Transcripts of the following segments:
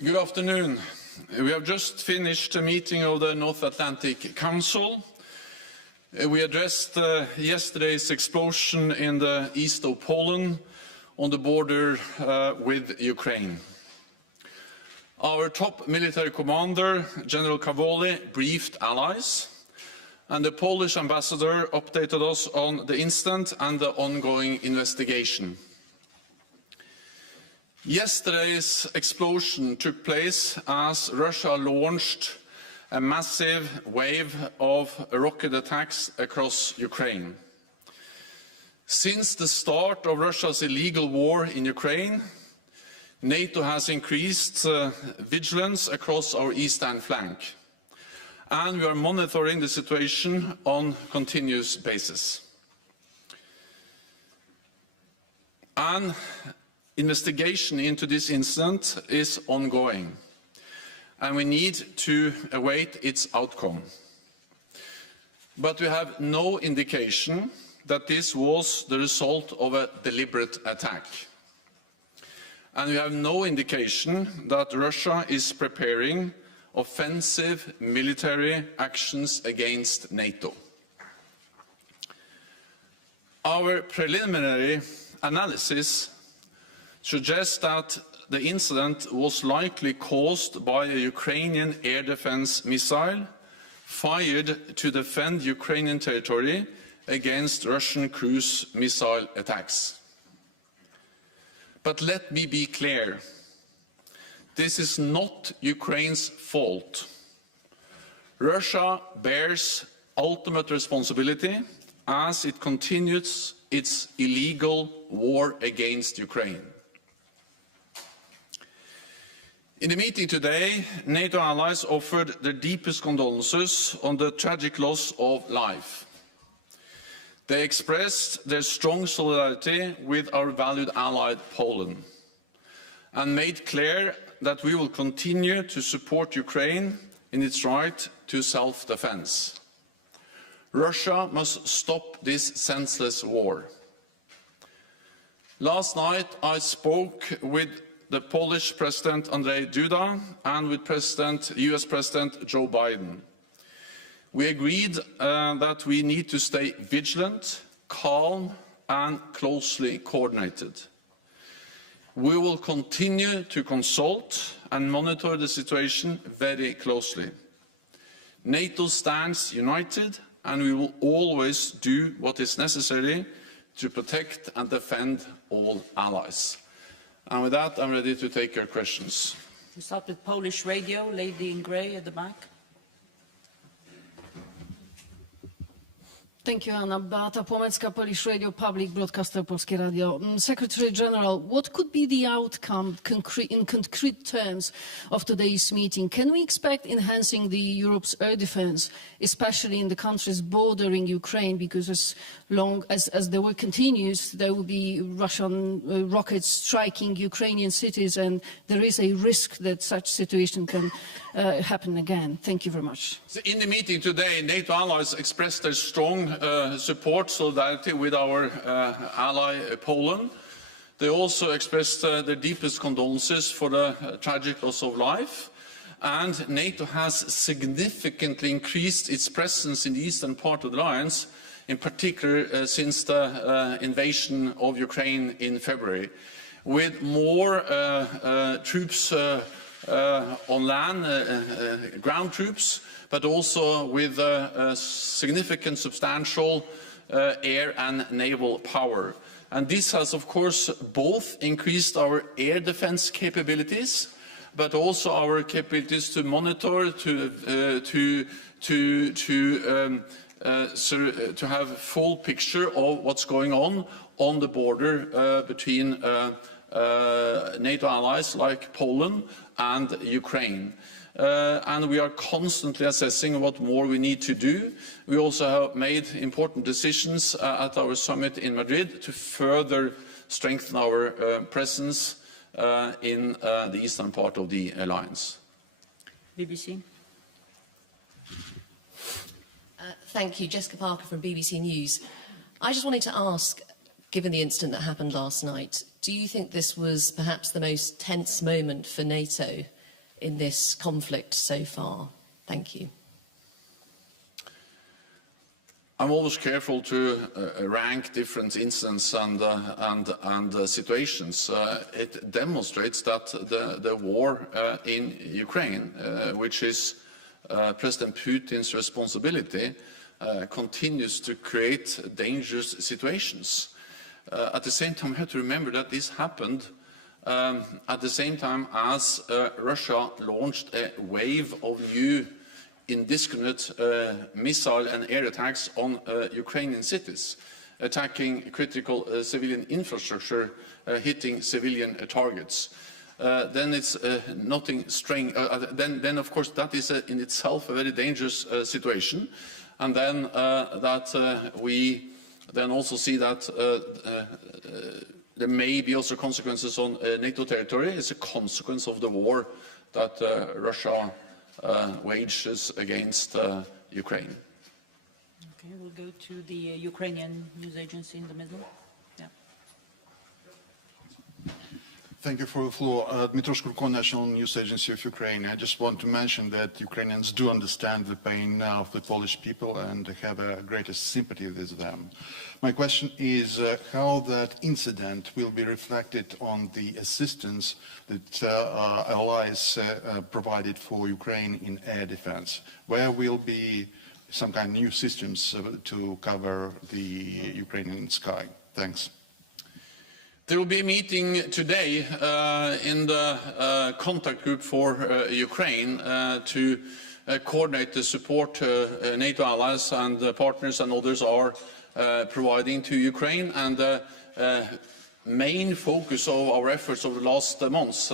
Good afternoon. We have just finished a meeting of the North Atlantic Council. We addressed yesterday's explosion in the east of Poland on the border with Ukraine. Our top military commander, General Cavoli, briefed allies, and the Polish ambassador updated us on the incident and the ongoing investigation. Yesterday's explosion took place as Russia launched a massive wave of rocket attacks across Ukraine. Since the start of Russia's illegal war in Ukraine, NATO has increased vigilance across our eastern flank, and we are monitoring the situation on a continuous basis. An investigation into this incident is ongoing, and we need to await its outcome. But we have no indication that this was the result of a deliberate attack. And we have no indication that Russia is preparing offensive military actions against NATO. Our preliminary analysis suggests that the incident was likely caused by a Ukrainian air defense missile fired to defend Ukrainian territory against Russian cruise missile attacks. But let me be clear, this is not Ukraine's fault. Russia bears ultimate responsibility as it continues its illegal war against Ukraine. In the meeting today, NATO allies offered their deepest condolences on the tragic loss of life. They expressed their strong solidarity with our valued ally Poland and made clear that we will continue to support Ukraine in its right to self-defense. Russia must stop this senseless war. Last night I spoke with the Polish President Andrzej Duda and with US President Joe Biden. We agreed that we need to stay vigilant, calm and closely coordinated. We will continue to consult and monitor the situation very closely. NATO stands united, and we will always do what is necessary to protect and defend all allies. And with that, I'm ready to take your questions. We start with Polish radio, lady in grey at the back. Thank you, Anna. Beata Płomecka, Polish Radio, Public Broadcaster, Polskie Radio. Secretary General, what could be the outcome in concrete terms of today's meeting? Can we expect enhancing Europe's air defense, especially in the countries bordering Ukraine, because as long as the war continues, there will be Russian rockets striking Ukrainian cities, and there is a risk that such situation can happen again. Thank you very much. In the meeting today, NATO allies expressed their strong support, solidarity with our ally Poland. They also expressed their deepest condolences for the tragic loss of life. And NATO has significantly increased its presence in the eastern part of the alliance, in particular since the invasion of Ukraine in February, with more troops on land, ground troops, but also with significant, substantial air and naval power. And this has, of course, both increased our air defense capabilities, but also our capabilities to monitor, to have a full picture of what's going on the border between NATO allies like Poland and Ukraine. And we are constantly assessing what more we need to do. We also have made important decisions at our summit in Madrid to further strengthen our presence in the eastern part of the alliance. BBC. Thank you. Jessica Parker from BBC News. I just wanted to ask, given the incident that happened last night, do you think this was perhaps the most tense moment for NATO in this conflict so far? Thank you. I'm always careful to rank different incidents and situations. It demonstrates that the war in Ukraine, which is President Putin's responsibility, continues to create dangerous situations. At the same time, we have to remember that this happened at the same time as Russia launched a wave of new indiscriminate missile and air attacks on Ukrainian cities, attacking critical civilian infrastructure, hitting civilian targets. Then it's nothing strange. Then, of course, that is in itself a very dangerous situation. And then we then also see that there may be also consequences on NATO territory. It's a consequence of the war that Russia wages against Ukraine. Okay, we'll go to the Ukrainian news agency in the middle. Yeah. Thank you for the floor. Dmytro Shkurko, National News Agency of Ukraine. I just want to mention that Ukrainians do understand the pain of the Polish people and have a greatest sympathy with them. My question is how that incident will be reflected on the assistance that allies provided for Ukraine in air defense. Where will be some kind of new systems to cover the Ukrainian sky? Thanks. There will be a meeting today in the contact group for Ukraine to coordinate the support NATO allies and partners and others are providing to Ukraine. And the main focus of our efforts over the last months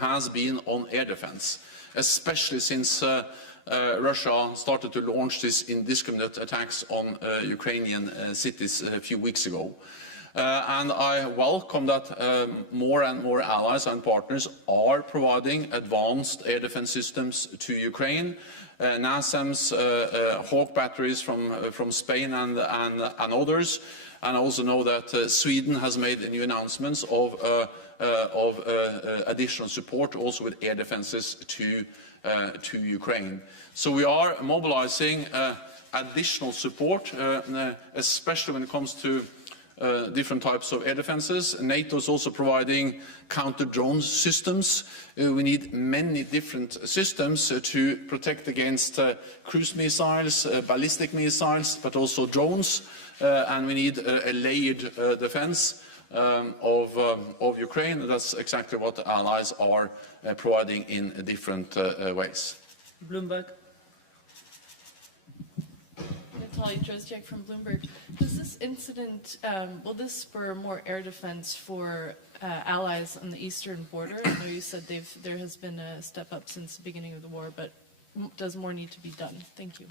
has been on air defense, especially since Russia started to launch these indiscriminate attacks on Ukrainian cities a few weeks ago. And I welcome that more and more allies and partners are providing advanced air defense systems to Ukraine. NASAMS, Hawk batteries from Spain and others. And I also know that Sweden has made new announcements of additional support also with air defenses to Ukraine. So we are mobilizing additional support, especially when it comes to different types of air defenses. NATO is also providing counter-drone systems. We need many different systems to protect against cruise missiles, ballistic missiles, but also drones. And we need a layered defense of Ukraine. That's exactly what the allies are providing in different ways. Bloomberg. Natalia Drozdjak from Bloomberg. Does this incident, will this spur more air defense for allies on the eastern border? I know you said there has been a step up since the beginning of the war, but does more need to be done? Thank you.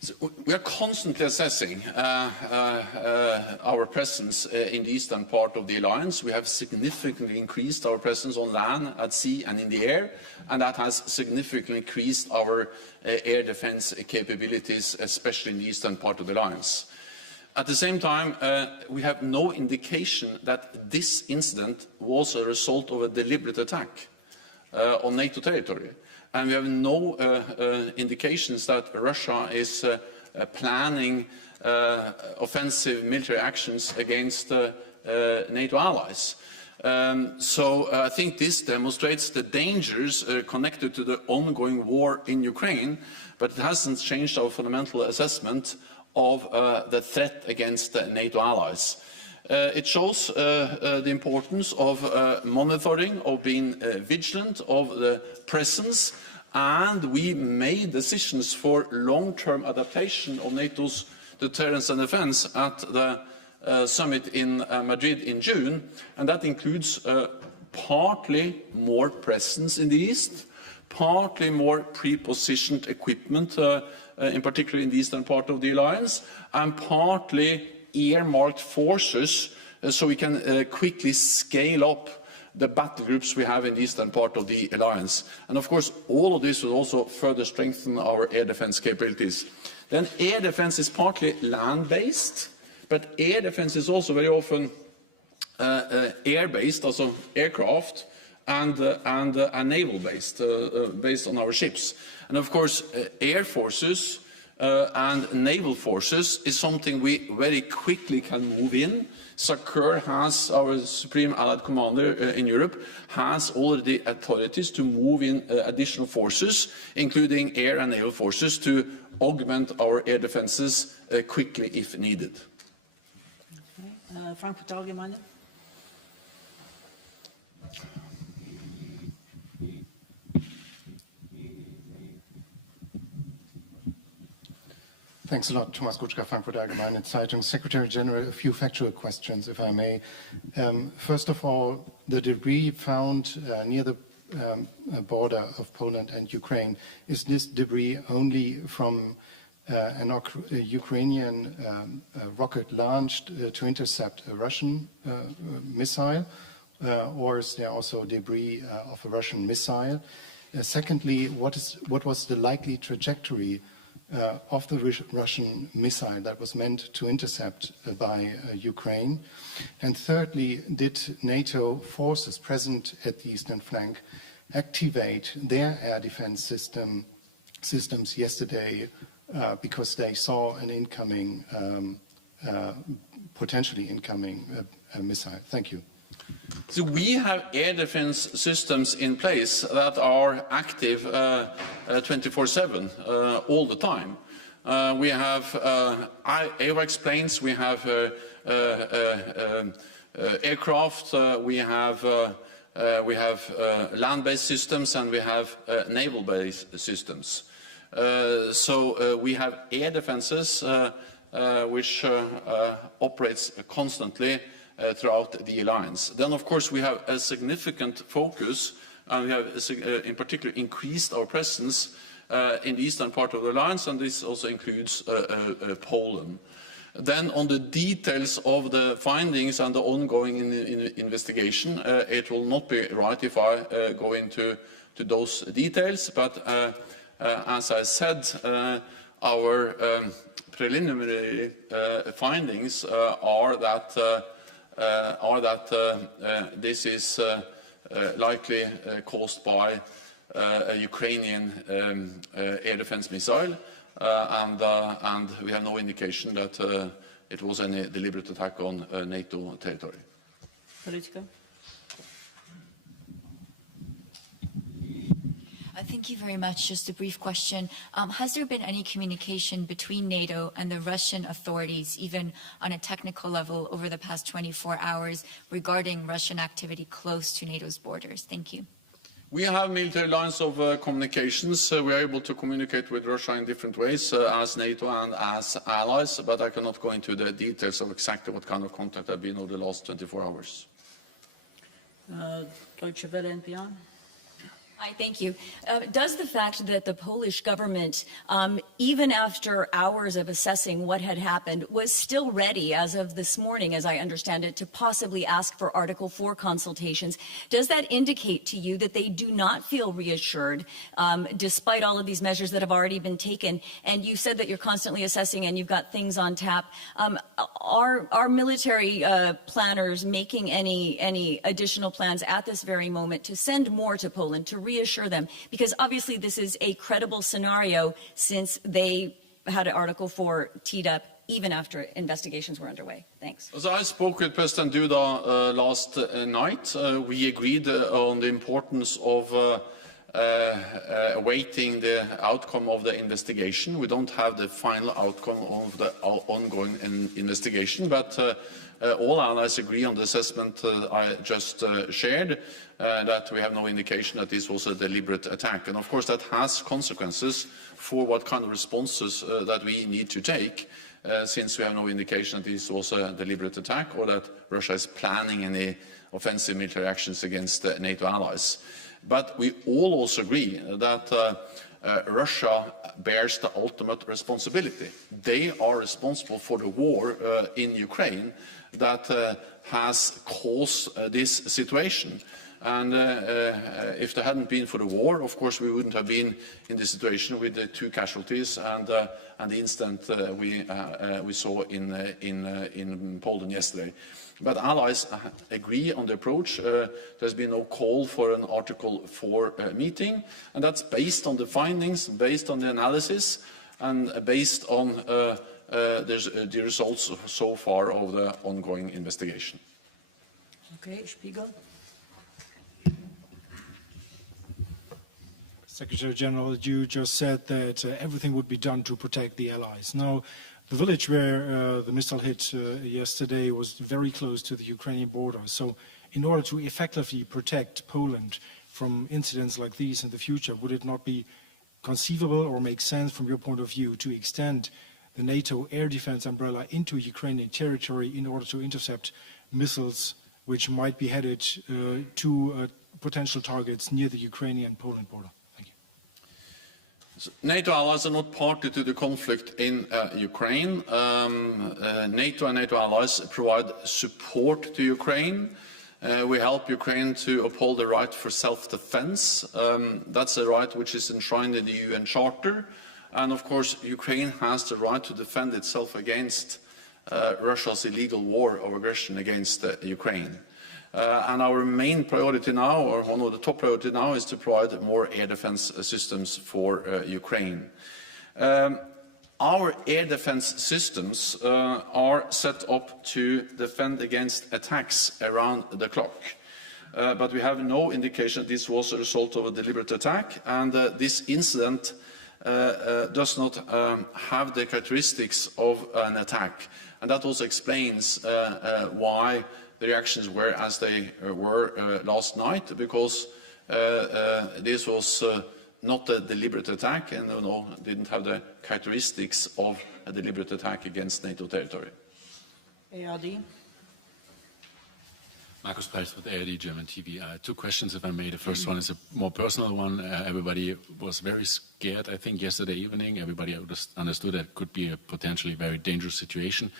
So we are constantly assessing our presence in the eastern part of the alliance. We have significantly increased our presence on land, at sea and in the air, and that has significantly increased our air defense capabilities, especially in the eastern part of the alliance. At the same time, we have no indication that this incident was a result of a deliberate attack on NATO territory. And we have no indications that Russia is planning offensive military actions against NATO allies. So I think this demonstrates the dangers connected to the ongoing war in Ukraine, but it hasn't changed our fundamental assessment of the threat against NATO allies. It shows the importance of monitoring, of being vigilant of the presence, and we made decisions for long-term adaptation of NATO's deterrence and defense at the summit in Madrid in June, and that includes partly more presence in the east, partly more pre-positioned equipment, in particular in the eastern part of the alliance, and partly earmarked forces so we can quickly scale up the battle groups we have in the eastern part of the alliance. And of course, all of this will also further strengthen our air defense capabilities. Then air defense is partly land-based, but air defense is also very often air-based, also aircraft, and naval-based, based on our ships. And of course, air forces and naval forces is something we very quickly can move in. SACEUR has, our Supreme Allied Commander in Europe, has already authorities to move in additional forces, including air and naval forces, to augment our air defenses quickly if needed. Okay. Frankfurt Allgemeine. Thanks a lot, Thomas Gutschka, Frankfurt Allgemeine Zeitung. Secretary General, a few factual questions, if I may. First of all, the debris found near the border of Poland and Ukraine, is this debris only from a Ukrainian rocket launched to intercept a Russian missile, or is there also debris of a Russian missile? Secondly, what was the likely trajectory of the Russian missile that was meant to intercept by Ukraine? And thirdly, did NATO forces present at the eastern flank activate their air defense systems yesterday because they saw an incoming, potentially incoming missile? Thank you. So we have air defense systems in place that are active 24/7 all the time. We have AWACS planes, we have aircraft, we have land-based systems, and we have naval-based systems. So we have air defenses which operates constantly throughout the alliance. Then, of course, we have a significant focus, and we have, in particular, increased our presence in the eastern part of the alliance, and this also includes Poland. Then, on the details of the findings and the ongoing investigation, it will not be right if I go into those details, but as I said, our preliminary findings are that this is likely caused by a Ukrainian air defense missile, and we have no indication that it was any deliberate attack on NATO territory. Politico. Thank you very much. Just a brief question. Has there been any communication between NATO and the Russian authorities, even on a technical level, over the past 24 hours regarding Russian activity close to NATO's borders? Thank you. We have military lines of communications. We are able to communicate with Russia in different ways as NATO and as allies, but I cannot go into the details of exactly what kind of contact have been over the last 24 hours. Deutsche Welle NPR. Hi, thank you. Does the fact that the Polish government, even after hours of assessing what had happened, was still ready, as of this morning, as I understand it, to possibly ask for Article 4 consultations, does that indicate to you that they do not feel reassured, despite all of these measures that have already been taken? And you said that you're constantly assessing and you've got things on tap. Are military planners making any additional plans at this very moment to send more to Poland, to reassure them? Because obviously this is a credible scenario since they had an Article 4 teed up even after investigations were underway. Thanks. As I spoke with President Duda last night, we agreed on the importance of awaiting the outcome of the investigation. We don't have the final outcome of the ongoing investigation, but all allies agree on the assessment I just shared, that we have no indication that this was a deliberate attack. And of course that has consequences for what kind of responses that we need to take, since we have no indication that this was a deliberate attack or that Russia is planning any offensive military actions against NATO allies. But we all also agree that Russia bears the ultimate responsibility. They are responsible for the war in Ukraine that has caused this situation. And if there hadn't been for the war, of course, we wouldn't have been in the situation with the 2 casualties and the incident we saw in Poland yesterday. But allies agree on the approach. There's been no call for an Article 4 meeting, and that's based on the findings, based on the analysis, and based on the results so far of the ongoing investigation. Okay, Spiegel. Secretary General, you just said that everything would be done to protect the allies. Now, the village where the missile hit yesterday was very close to the Ukrainian border. So in order to effectively protect Poland from incidents like these in the future, would it not be conceivable or make sense from your point of view to extend the NATO air defense umbrella into Ukrainian territory in order to intercept missiles which might be headed to potential targets near the Ukrainian-Poland border? NATO allies are not party to the conflict in Ukraine. NATO and NATO allies provide support to Ukraine. We help Ukraine to uphold the right for self-defense. That's a right which is enshrined in the UN Charter. And of course, Ukraine has the right to defend itself against Russia's illegal war of aggression against Ukraine. And our main priority now, or one of the top priority now, is to provide more air defense systems for Ukraine. Our air defense systems are set up to defend against attacks around the clock. But we have no indication that this was a result of a deliberate attack, and this incident does not have the characteristics of an attack. And that also explains why the reactions were as they were last night, because this was not a deliberate attack and didn't have the characteristics of a deliberate attack against NATO territory. ARD. Markus Preis with ARD German TV. 2 questions, if I may. The first one is a more personal one. Everybody was very scared, I think, yesterday evening. Everybody understood that it could be a potentially very dangerous situation.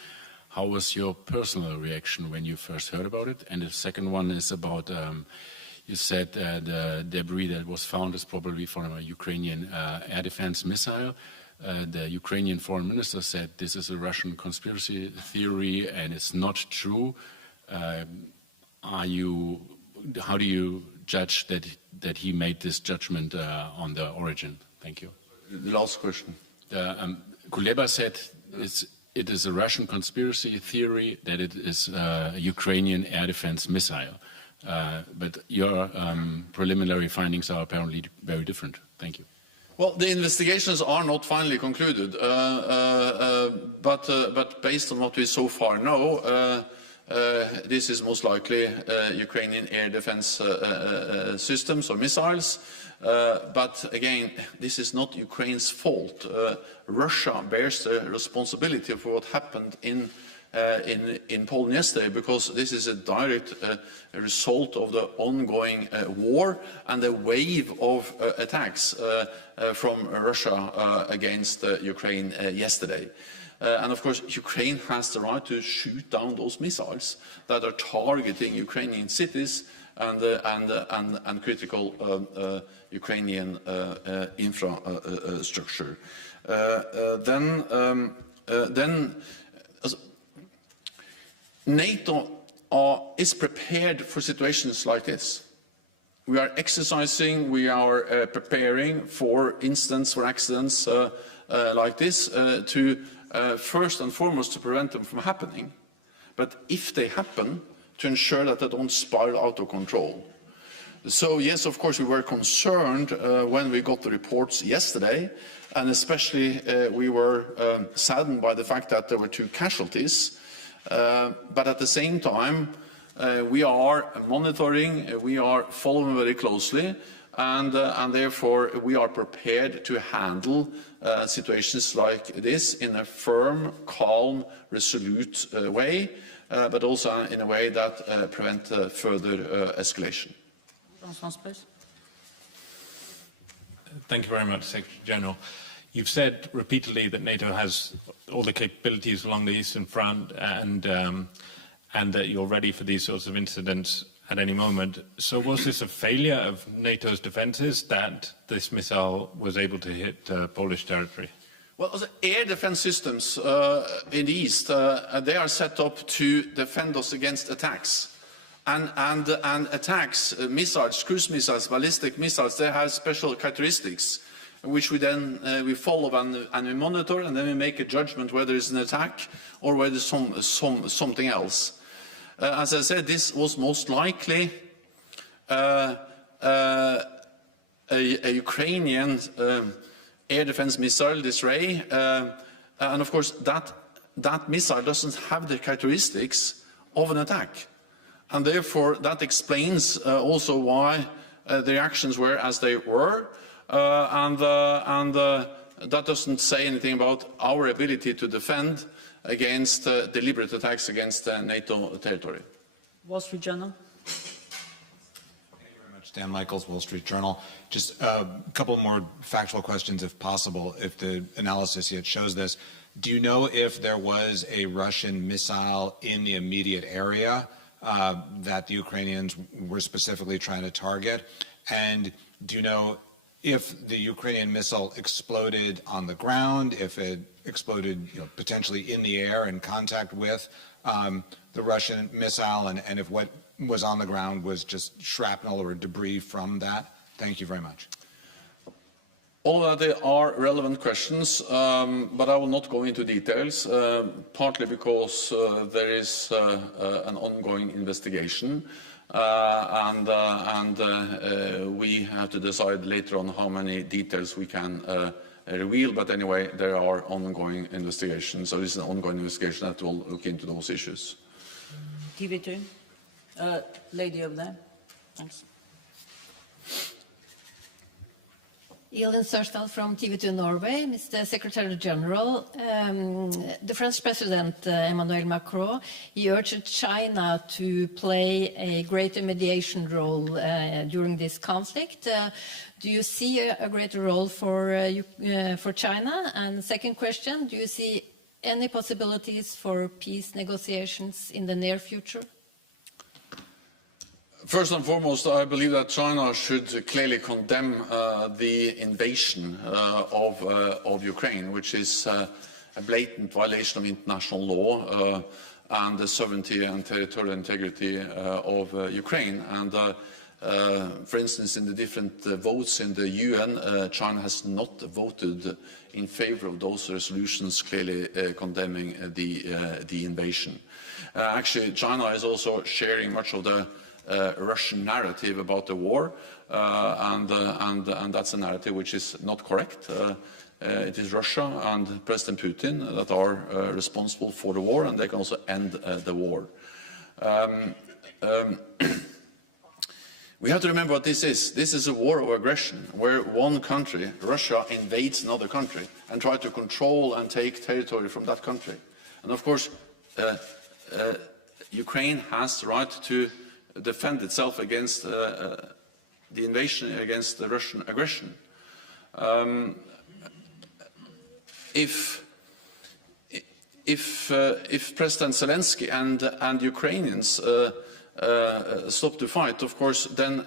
How was your personal reaction when you first heard about it? And the second one is about, you said the debris that was found is probably from a Ukrainian air defense missile. The Ukrainian foreign minister said this is a Russian conspiracy theory and it's not true. How do you judge that he made this judgment on the origin? Thank you. The last question. Kuleba said it is a Russian conspiracy theory that it is a Ukrainian air defense missile. But your preliminary findings are apparently very different. Thank you. Well, the investigations are not finally concluded, but based on what we so far know, this is most likely Ukrainian air defense systems or missiles. But again, this is not Ukraine's fault. Russia bears the responsibility for what happened in Poland yesterday, because this is a direct result of the ongoing war and the wave of attacks from Russia against Ukraine yesterday. And of course, Ukraine has the right to shoot down those missiles that are targeting Ukrainian cities and critical Ukrainian infrastructure. NATO is prepared for situations like this. We are exercising, we are preparing for incidents, for accidents like this, to first and foremost to prevent them from happening. But if they happen, to ensure that they don't spiral out of control. So yes, of course, we were concerned when we got the reports yesterday, and especially we were saddened by the fact that there were 2 casualties. But at the same time, we are monitoring, we are following very closely, and therefore we are prepared to handle situations like this in a firm, calm, resolute way, but also in a way that prevents further escalation. Thank you very much, Secretary General. You've said repeatedly that NATO has all the capabilities along the Eastern Front and that you're ready for these sorts of incidents. at any moment. So was this a failure of NATO's defences that this missile was able to hit Polish territory? Well, the air defense systems in the east, they are set up to defend us against attacks. And attacks, missiles, cruise missiles, ballistic missiles, they have special characteristics, which we then we follow and we monitor, and then we make a judgment whether it's an attack or whether it's something else. As I said, this was most likely a Ukrainian air defense missile, this Ray, and of course that missile doesn't have the characteristics of an attack. And therefore, that explains also why the reactions were as they were, and that doesn't say anything about our ability to defend against deliberate attacks against NATO territory. Wall Street Journal. Thank you very much. Dan Michaels, Wall Street Journal. Just a couple more factual questions, if possible, if the analysis yet shows this. Do you know if there was a Russian missile in the immediate area that the Ukrainians were specifically trying to target? And do you know if the Ukrainian missile exploded on the ground, if it exploded potentially in the air in contact with the Russian missile, and if what was on the ground was just shrapnel or debris from that? Thank you very much. All of that are relevant questions, but I will not go into details, partly because there is an ongoing investigation, and we have to decide later on how many details we can reveal. But anyway, there are ongoing investigations, so this is an ongoing investigation that will look into those issues. TV2. Lady over there. Thanks. Elin Sørsdal from TV2 Norway. Mr. Secretary General, the French President Emmanuel Macron, he urged China to play a greater mediation role during this conflict. Do you see a greater role for China? And second question, do you see any possibilities for peace negotiations in the near future? First and foremost, I believe that China should clearly condemn the invasion of Ukraine, which is a blatant violation of international law and the sovereignty and territorial integrity of Ukraine. And for instance, in the different votes in the UN, China has not voted in favor of those resolutions clearly condemning the invasion. Actually, China is also sharing much of the Russian narrative about the war, and that's a narrative which is not correct. It is Russia and President Putin that are responsible for the war, and they can also end the war. We have to remember what this is. This is a war of aggression, where one country, Russia, invades another country and tries to control and take territory from that country. And of course, Ukraine has the right to defend itself against the invasion, against the Russian aggression. If President Zelensky and Ukrainians stop the fight, of course, then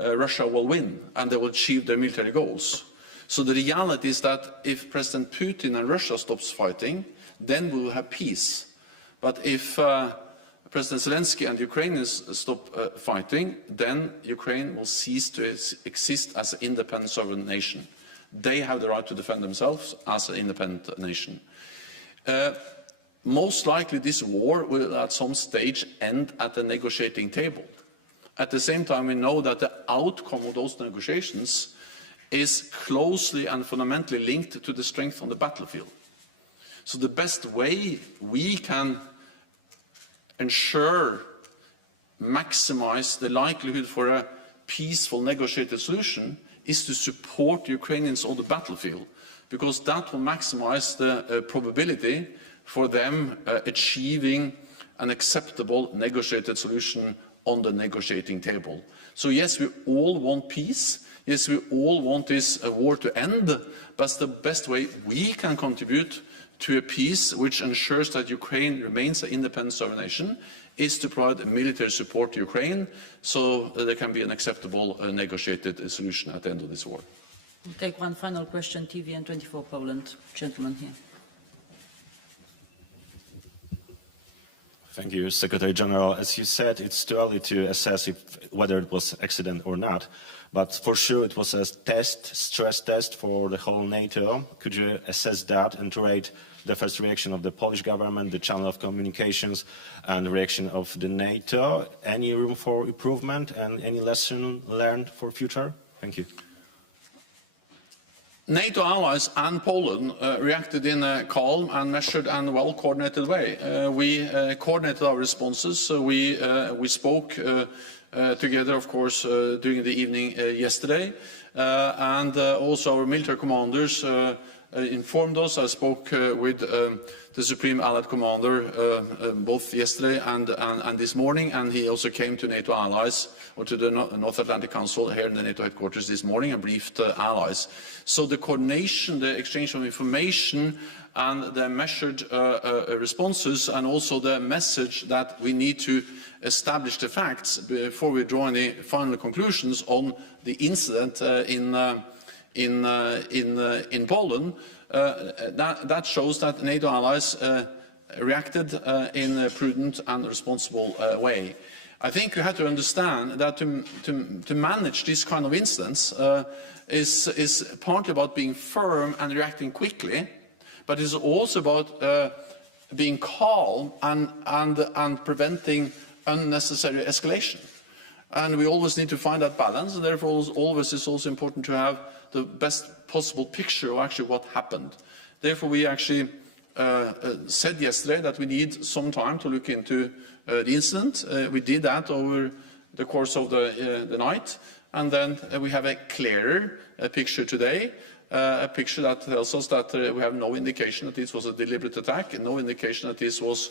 Russia will win and they will achieve their military goals. So the reality is that if President Putin and Russia stops fighting, then we will have peace. But if President Zelensky and Ukrainians stop fighting, then Ukraine will cease to exist as an independent sovereign nation. They have the right to defend themselves as an independent nation. Most likely this war will at some stage end at the negotiating table. At the same time, we know that the outcome of those negotiations is closely and fundamentally linked to the strength on the battlefield. So the best way we can ensure, maximize the likelihood for a peaceful negotiated solution is to support Ukrainians on the battlefield, because that will maximize the probability for them achieving an acceptable negotiated solution on the negotiating table. So yes, we all want peace. Yes, we all want this war to end, but the best way we can contribute to a peace which ensures that Ukraine remains an independent sovereign nation is to provide military support to Ukraine so there can be an acceptable negotiated solution at the end of this war. We'll take one final question, TVN24 Poland. Gentleman here. Thank you, Secretary General. As you said, it's too early to assess whether it was accident or not, but for sure it was a stress test for the whole NATO. Could you assess that and rate the first reaction of the Polish government, the channel of communications, and the reaction of the NATO? Any room for improvement and any lesson learned for future? Thank you. NATO allies and Poland reacted in a calm and measured and well-coordinated way. We coordinated our responses. So we spoke together, of course, during the evening yesterday, and also our military commanders informed us. I spoke with the Supreme Allied Commander both yesterday and this morning, and he also came to NATO allies, or to the North Atlantic Council here in the NATO headquarters this morning, and briefed allies. So the coordination, the exchange of information, and the measured responses, and also the message that we need to establish the facts before we draw any final conclusions on the incident in Poland, that shows that NATO allies reacted in a prudent and responsible way. I think you have to understand that to manage this kind of incidents is partly about being firm and reacting quickly, but it's also about being calm and preventing unnecessary escalation. And we always need to find that balance, and therefore always it's also important to have the best possible picture of actually what happened. Therefore we actually said yesterday that we need some time to look into the incident. We did that over the course of the night, and then we have a clearer picture today, a picture that tells us that we have no indication that this was a deliberate attack, and no indication that this was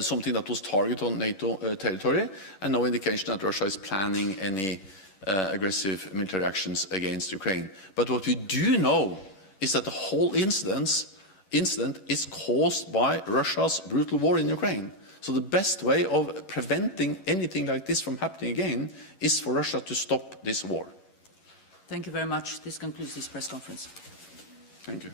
something that was targeted on NATO territory, and no indication that Russia is planning any aggressive military actions against Ukraine. But what we do know is that the whole incident is caused by Russia's brutal war in Ukraine. So the best way of preventing anything like this from happening again is for Russia to stop this war. Thank you very much. This concludes this press conference. Thank you.